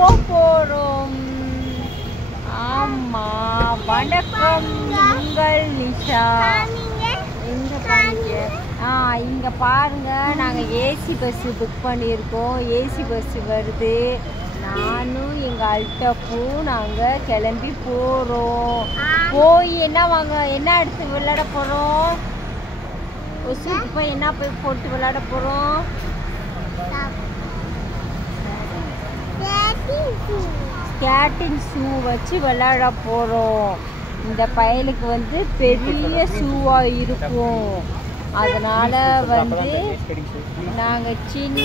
போறோம். ஆமா, வணக்கம். உங்கள் நிஷா. எங்க பாருங்க, இங்க பாருங்க, நாங்க ஏசி பஸ் புக் பண்ணியிருக்கோம். ஏசி பஸ் வருது. நானும் எங்க அல்டப்பு நாங்க கிளம்பி போறோம். போய் என்ன எடுத்து விளையாட போறோம்? ஒசூருக்கு போய் என்ன போட்டு விளையாட போறோம்? ஸ்கேட்டிங் ஷூ வச்சு விளையாட போறோம். இந்த பயலுக்கு வந்து பெரிய ஷூவா இருக்கும். அதனால வந்து நாங்க சின்ன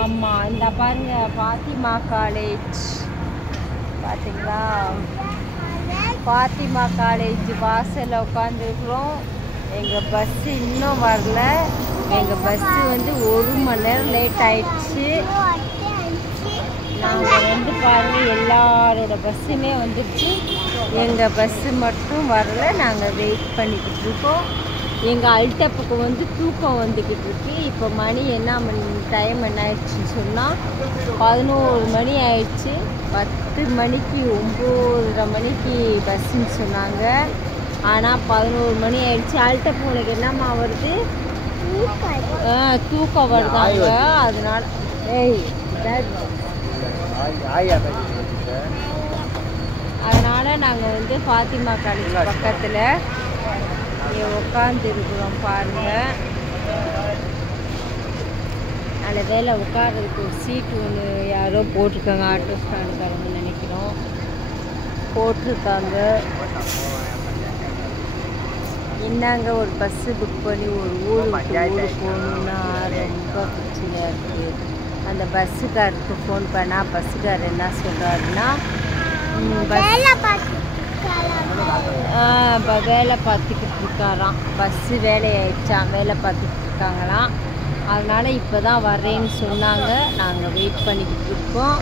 ஆமா, இந்த பாருங்க பாத்திமா காலேஜ் பாத்தீங்களா? பாத்திமா காலேஜ் வாசல்ல உட்காந்துருக்குறோம். எங்கள் பஸ் இன்னும் வரல. எங்கள் பஸ்ஸு வந்து 1 மணி நேரம் லேட் ஆயிடுச்சு. நாங்கள் வந்து பாருங்கள், எல்லாரோட பஸ்ஸுமே வந்துடுச்சு. எங்கள் பஸ்ஸு மட்டும் வரல. நாங்கள் வெயிட் பண்ணிக்கிட்டு இருக்கோம். எங்கள் அல்டப்புக்கு வந்து தூக்கம் வந்துக்கிட்டு இருக்கு. இப்போ மணி டைம் என்ன ஆயிடுச்சுன்னு சொன்னால் 11 மணி ஆயிடுச்சு. 10 மணிக்கு 9:30 மணிக்கு பஸ்ஸுன்னு சொன்னாங்க. ஆனால் 11 மணி ஆயிடுச்சு. அல்டப்பு உனக்கு என்னம்மா வருது? தூக்கம் வருதாங்க. அதனால அதனால் நாங்கள் வந்து பாத்திமா காலேஜ் பக்கத்தில் உட்காந்து இருக்கிறோம். பாருங்கள், அதில் வேலை உட்கார்றதுக்கு ஒரு சீட்டு ஒன்று யாரோ போட்டிருக்காங்க. ஆட்டோ ஸ்டாண்டுக்காரங்க நினைக்கிறோம், போட்டிருக்காங்க. என்னங்க, ஒரு பஸ்ஸு புக் பண்ணி ஒரு ஊருக்கு போகணுன்னா ரொம்ப பிரச்சனையாக இருக்குது. அந்த பஸ்ஸுக்காரருக்கு ஃபோன் பண்ணால் பஸ்ஸுக்காரர் என்ன சொல்கிறாருன்னா, வேலை பார்த்துக்கிட்டு இருக்காராம். பஸ்ஸு வேலையாயிடுச்சான், வேலை பார்த்துக்கிட்டு இருக்காங்களாம். அதனால் இப்போ தான் வர்றேன்னு சொன்னாங்க. நாங்கள் வெயிட் பண்ணிக்கிட்டு இருக்கோம்.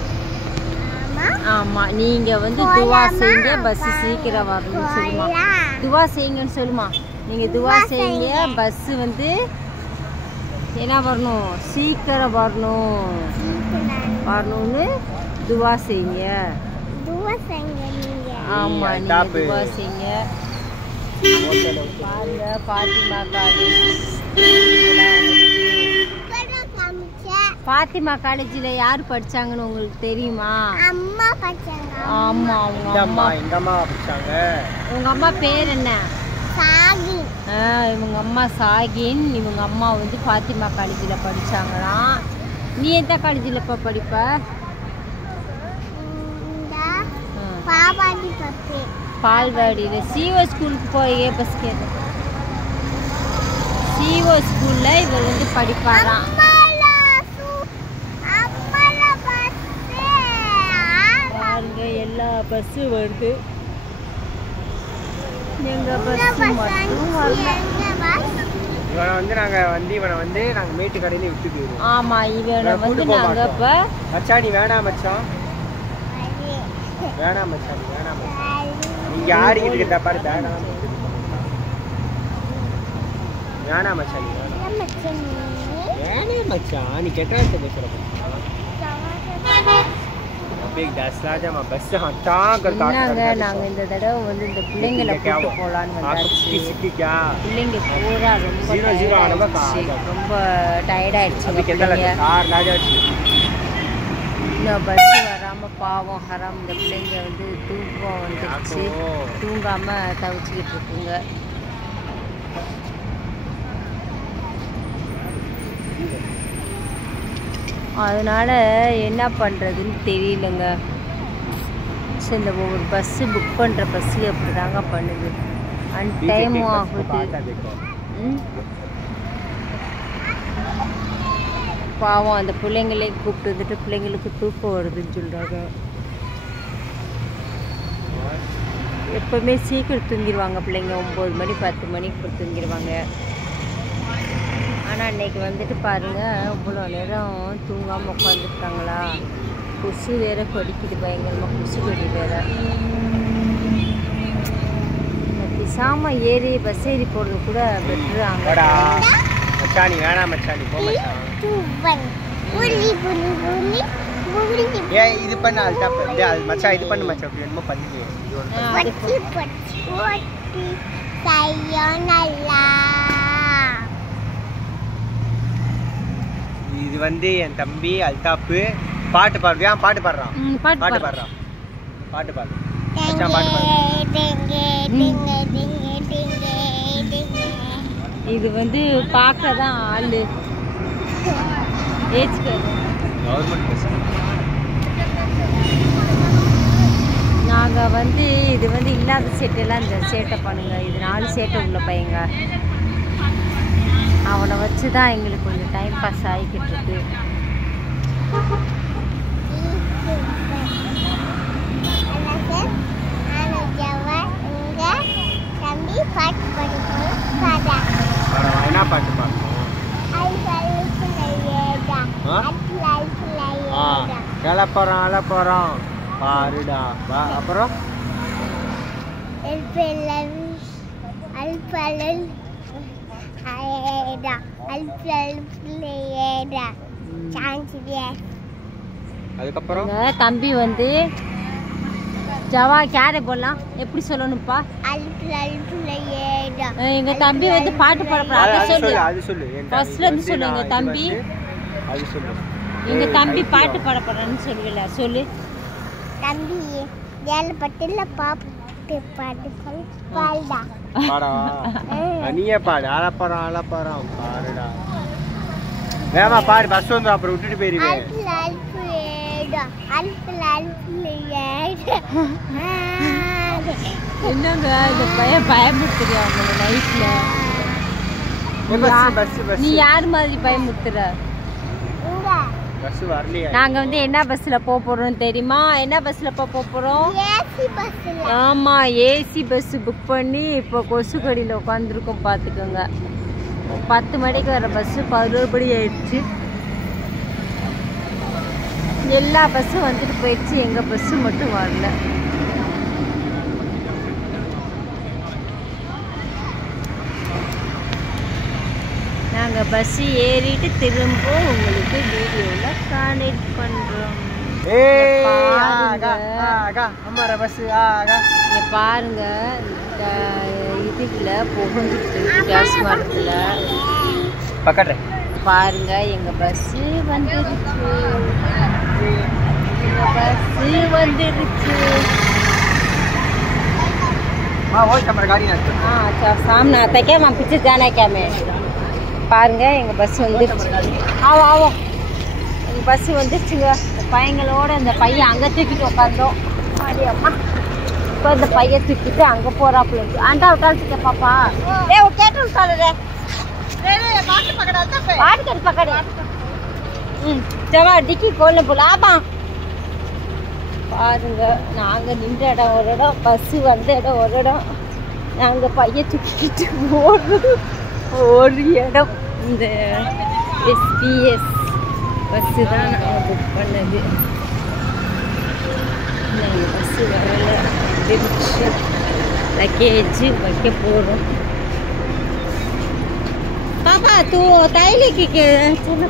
ஆமாம், நீங்கள் வந்து துவா செய்யுங்க, பஸ்ஸு சீக்கிரம் வரணும்னு சொல்லுமா. துவா செய்யுங்கன்னு சொல்லுமா. நீங்கள் துவா செய்யுங்க, பஸ்ஸு வந்து என்ன வரணும், சீக்கிரம் வரணும்னு துவா செய்யுங்க. ஆமாம், நீங்கள் துவா செய்யுங்க. பாருங்க, பாத்திமா காலேஜ். பாத்திமா காலேஜில் யார் படிச்சாங்கன்னு உங்களுக்கு தெரியுமா? அம்மா படிச்சாங்க. ஆமா, அவங்க அம்மா. உங்க அம்மா பேர் என்ன? சாகின். இவங்க அம்மா சாகின். இவங்க அம்மா வந்து பாத்திமா காலேஜில் படிச்சாங்களாம். நீ எந்த காலேஜில் இப்போ படிப்ப? பால்வாடியில் சிஓ ஸ்கூலுக்கு போய் பஸ் கேட்டு சிஓ ஸ்கூலில் இவர் வந்து படிப்பாராம். பாருங்க, எல்லா பஸ்ஸும் வருது. எங்கள் பஸ்ஸு மட்டும் வரல. இவனை வந்து நாங்கள் மேட்டு கடையில் விட்டு போயிடுவோம். ஆமாம், இவனை வந்து நாங்கள் இப்போ மச்சான் நீ வேணாம் மச்சான், வேணாம் மச்சான், வேணாம் மச்சான், நீங்க ஆடிக்கிட்டு இருக்க பாரு, வேணாம் வேணாம் மச்சான், வேணாம் மச்சான், நீ கெட்ட வார்த்தை பேசுற நாங்கள் இந்த தடவை வந்து இந்த பிள்ளைங்களை கூட்டு போகலான்னு வந்தாச்சு. பிள்ளைங்க பூரா ரொம்ப டயர்டாயிடுச்சு. இன்னும் பஸ் வராமல் பாவம் ஹராம் இந்த பிள்ளைங்க வந்து தூக்கம் வந்துடுச்சு. தூங்காமல் தவிச்சுக்கிட்டு இருக்குங்க. அதனால் என்ன பண்ணுறதுன்னு தெரியலங்க. சரி, இந்த ஒவ்வொரு பஸ்ஸு புக் பண்ணுற பஸ்ஸு அப்படி தாங்க பண்ணுது. அண்ட் டைமும் ஆகுது. பாவம் அந்த பிள்ளைங்களே கூப்பிட்டு வந்துட்டு பிள்ளைங்களுக்கு தூக்கம் வருதுன்னு சொல்கிறாங்க. எப்போவுமே சீக்கிரம் தூங்கிடுவாங்க பிள்ளைங்க. 9 மணி 10 மணிக்கு தூங்கிடுவாங்க. ஆனால் அன்றைக்கி வந்துட்டு பாருங்கள், இவ்வளோ நேரம் தூங்காமல் உட்காந்துருக்காங்களா. கொசு வேறு கொடிக்குது பயங்கரமாக, கொசு கொடி வேறு. பேசாமல் பஸ் ஏறி போகிறது கூட பெட்ரு. மச்சானி வேணாம் மச்சானி, போ மச்சான். ஏன் இது பண்ண அல்டாப் வந்து அது மச்சான் இது பண்ணு மச்சான் அப்படி என்னமோ பண்ணுங்க இது வந்து என் தம்பி அல்தாப்பு பாட்டு பாடுவியா பாட்டு பாடுறான் பாட்டு பாடுறான் பாட்டு பாடு மச்சான் பாட்டு பாடு இது வந்து பார்க்க தான் ஆளு ஏஜ் கவர்மெண்ட் பஸ் நாங்கள் வந்து இது வந்து இல்லாத சேட்டெல்லாம் இந்த சேட்டை பண்ணுங்க இது 4 சேட்டை உள்ள பையங்க அவனை வச்சு தான் எங்களுக்கு கொஞ்சம் டைம் பாஸ் ஆகிக்கிட்டு இருக்கு என்ன பாட்டு பாடணும் போறோம் பாருடா அப்புறம் அதுக்கப்புறம் தம்பி வந்து ஜவா கேரை போடலாம் எப்படி சொல்லணும்ப்பா எங்க தம்பி வந்து பாட்டு பாடப்படாது சொல்லு ஃபர்ஸ்ட்ல இருந்து சொல்லு எங்க தம்பி அது சொல்லு எங்க தம்பி பாட்டு பாடப்படான்னு சொல்லுவில சொல்லு தம்பி ஏழு பட்டில பாட்டு பாடு பாடுடா பாடா நீயே பாடு அலப்பறம் பாருடா வேமா பாடு பஸ் வந்து அப்புறம் விட்டுட்டு போயிருவேன் என்னங்க இந்த பையன் பயமுறுத்துறியா உங்களோட லைஃப்ல நீ யார் மாதிரி பயமுறுத்துற பஸ் வரலையா நாங்க வந்து என்ன பஸ்ல போறோம் தெரியுமா என்ன பஸ்ல போறோம் ஆமா ஏசி பஸ் புக் பண்ணி இப்போ கொசுக்கடியில் உட்காந்துருக்கோம் பார்த்துக்கோங்க 10 மணிக்கு வர பஸ் 11 மணி ஆயிடுச்சு எல்லா பஸ்ஸும் வந்துட்டு போயிடுச்சு எங்க பஸ் மட்டும் வரல நாங்க பஸ் ஏறிட்டு திரும்ப உங்களுக்கு வீடியோல கனெக்ட் பண்றோம் பாருங்க இதுல புகுந்துட்டு கேஸ் மரத்துல பாருங்க எங்க பஸ் வந்துருச்சு सामने आता क्या वहाँ पीछे जाना है क्या मैं பாருங்க எங்க பஸ் வந்துருச்சு ஆவோம் எங்க பஸ் வந்துருச்சுங்க பையங்களோட இந்த பையன் அங்கே தூக்கிட்டு உட்காந்தோம் அம்மா இப்போ இந்த பையன் தூக்கிட்டு அங்கே போகிறாப்புல இருக்கு ஆண்டா விட்டாச்சு பாப்பா கேட்டு விட்டாலே பாட்டு பக்கடே ஜவா டிக்கி கோல்ல போலாமா பாருங்க நாங்க நின்ற இடம் ஒரு இடம் பஸ் வந்த இடம் ஒரு இடம் நாங்க பையன் தூக்கிட்டு ஒரு இடம் இந்த எஸ்பிஎஸ் பஸ்ஸு தான் நாங்கள் புக் பண்ணது நாங்கள் பஸ்ஸு வரல லக்கேஜ் வைக்க போகிறோம் पापा तू ताई लेके के चलो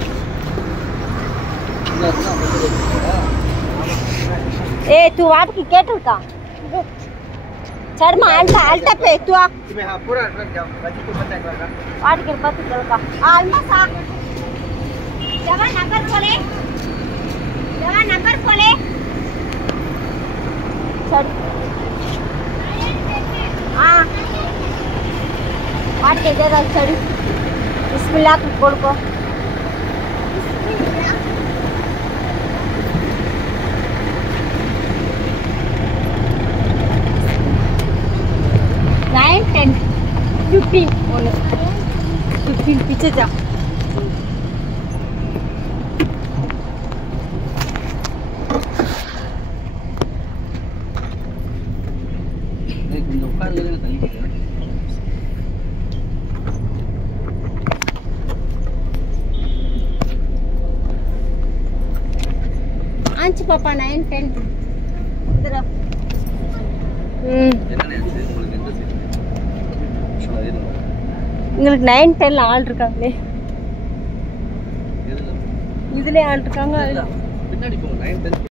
ए तू आप की केटल का चढ़ में आल्टा पे तू आ पूरा रख जाओ बाजी को पता है आठ के पति चल का आलमा सा जवा नंबर खोले चढ़ हां आठ के दे चढ़ बिस्मिल्लाह बोल को नाइन 10 15 15 पीछे जा आंच पापा 9 10 इधर உங்களுக்கு 9 10 ஆள் இருக்காங்களே இதுல ஆள் இருக்காங்க பின்னாடி போங்க 9th